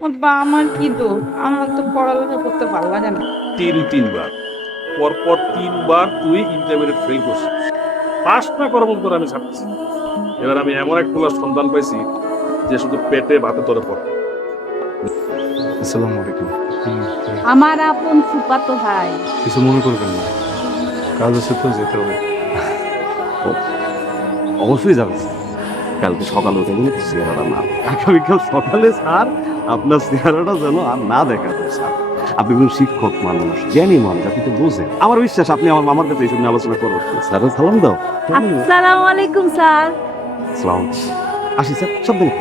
বা আমার কি দোষ? আমার তো পড়ালেখা করতে ভালো লাগে না। তিনবার পরপর 3বার তুই ইন্টারমিডিয়েট ফেল করছিস। পাস না করার মতো করে আমি ছাড়তেছি। এবার আমি এমন এক পোলার সন্ধান পাইছি যে শুধু পেটে ভাতে তোরে পড়ে। আসসালামু আলাইকুম। আমার আপন ফুফাতো ভাই। কিছু মনে করবেন না, কাজ আছে তো যেতে হবে। অবশ্যই যাবে। কালকে সকালে উঠে কিন্তু চেহারাটা না, আগামীকাল সকালে স্যার আপনার চেহারাটা যেন আর না দেখা যায় স্যার। আপনি কোন শিক্ষক মানুষ, জ্ঞানী মানুষ, আপনি তো বোঝেন। আমার বিশ্বাস আপনি আমার মামার কাছে এইসব নিয়ে আলোচনা করবেন। স্যার সালাম দাও। আসসালামু আলাইকুম স্যার। সালাম। আসি স্যার, সব দিন।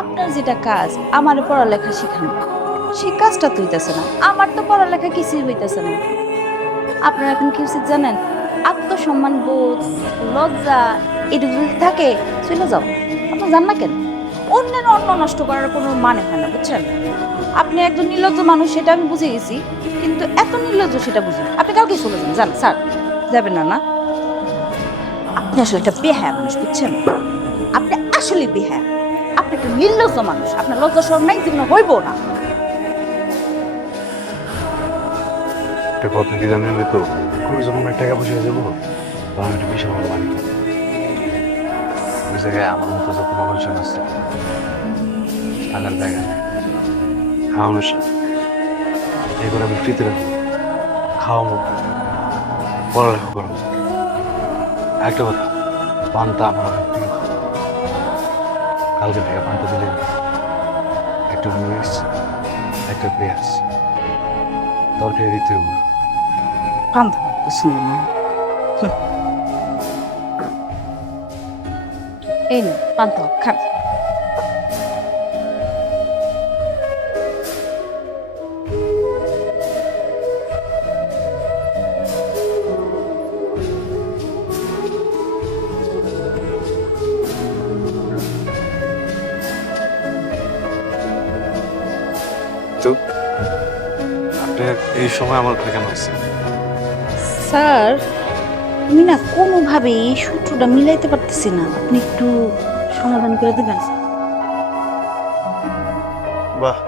আপনার যেটা কাজ আমার পড়ালেখা শেখানো, সেই কাজটা তো হইতেছে না। আমার তো পড়ালেখা কিছুই হইতেছে না। আপনার এখন কি উচিত জানেন? আত্মসম্মান বোধ, লজ্জা এটুকু যদি থাকে চলে যাও। আপনি জান না কেন? অন্যের অন্ন নষ্ট করার কোনো মানে হয় না, বুঝছেন? আপনি একজন নির্লজ্জ মানুষ, সেটা আমি বুঝে গেছি, কিন্তু এত নির্লজ্জ সেটা বুঝি না। আপনি কালকে চলে যান। যান স্যার, যাবেন না? না, আপনি আসলে একটা বেহায়া মানুষ, বুঝছেন? আপনি আসলে বেহায়া। আপনি একটা নির্লজ্জ মানুষ। আপনার লজ্জা শরম নাই, জীবনে হইব না। একটা কথা কি জানেন তো, কোনো যখন আমার টাকা পয়সা হয়ে যাবো তখন একটা বিশাল বড় বাড়ি করবো। ওই জায়গায় আমার মতো যত মানুষজন আছে থাকার জায়গা নেই, খাওয়ানোর সাথে এগুলো আমি ফ্রিতে রাখবো, খাওয়াবো, পড়ালেখা করবো। একটা কথা, পানটা আমার অনেক প্রিয়। কালকে থেকে পানটা দিলে একটা মরিচ, একটা পেঁয়াজ তরকারি দিতে হবে। কান্দা করতেছি না। এই নিন পান্ত খান। তো আপনি এই সময় আমার ঘরে কেন আসছেন? স্যার, আমি না কোনোভাবে এই সূত্রটা মিলাইতে পারতেছি না। আপনি একটু সমাধান করে দিবেন? বাহ,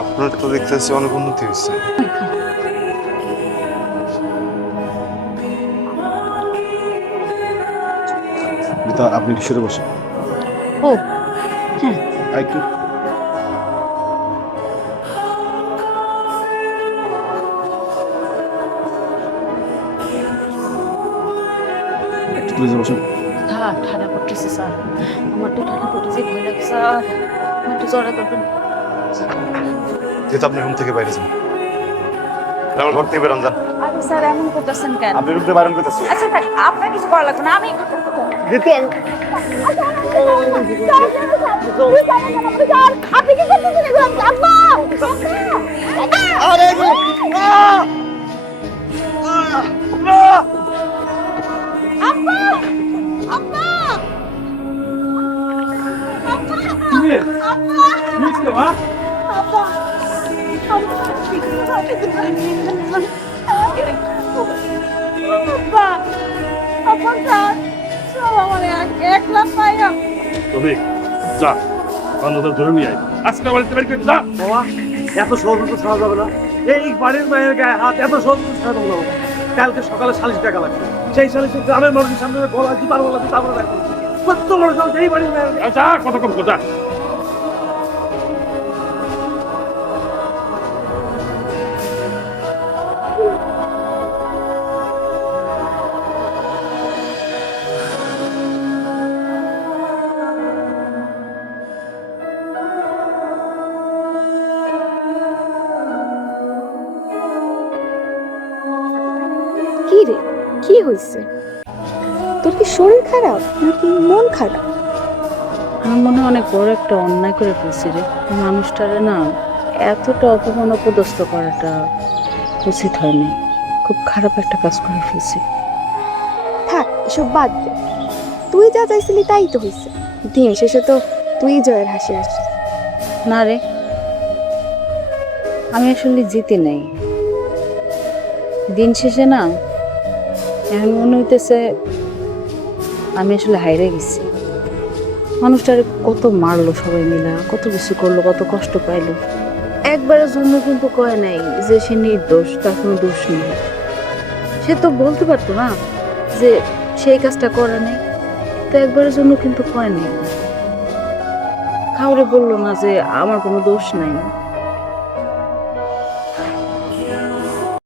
আপনার তো দেখতেছি অনেক উন্নতি হয়েছে। আপনি সরে বসেন। ও হ্যাঁ, একটু বসেন। ঠান্ডা পড়তেছে স্যার। আমার তো ঠান্ডা পড়তেছে, ভয় লাগে স্যার। আমার একটু জ্বরে করবেন। যেহেতু আপনি রুম থেকে বাইরে যান, আমার ঘর থেকে বেরোন যান। আরে স্যার, এমন করতেছেন কেন? আপনি রুম থেকে বাইরে করতেছেন। আচ্ছা থাক, আপনার কিছু করা লাগবে না, আমি যেহেতু আমি আপনি কি করতেছেন এগুলো? আব্বা! আরে আব্বা! আব্বা! তবে যা বান্ধবদের ধরে নিয়ে আয়। আজকে বাড়িতে বাড়ি করে যা। বাবা, এত সহজ তো ছাড়া যাবে না। এই বাড়ির মায়ের গায়ে হাত এত সহজ ছাড়া যাবে না বাবা। কালকে সকালে 40 টাকা লাগবে। সেই 40 গ্রামের মানুষের সামনে গলা কি পারবো না, তারপরে রাখবো। কত বড় সাহস এই বাড়ির মায়ের গায়ে। যা কত কম কথা। কি রে, কি হয়েছে? তোর কি শরীর খারাপ নাকি মন খারাপ? আমার মনে হয় অনেক বড় একটা অন্যায় করে ফেলছি রে। মানুষটারে না এতটা অপমান অপদস্থ করাটা উচিত হয়নি। খুব খারাপ একটা কাজ করে ফেলছি। থাক, এসব বাদ দে। তুই যা চাইছিলি তাই তো হয়েছে। দিন শেষে তো তুই জয়ের হাসি হাসি। না রে, আমি আসলে জিতে নেই। দিন শেষে না এখন মনে হইতেছে আমি আসলে হাইরে গেছি। মানুষটারে কত মারলো সবাই মিলা, কত কিছু করলো, কত কষ্ট পাইলো। একবারের জন্য কিন্তু কয় নাই যে সে নির্দোষ, তার কোনো দোষ নেই। সে তো বলতে পারতো না যে সেই কাজটা করে নাই, তো একবারের জন্য কিন্তু কয় নাই। কাউরে বললো না যে আমার কোনো দোষ নাই।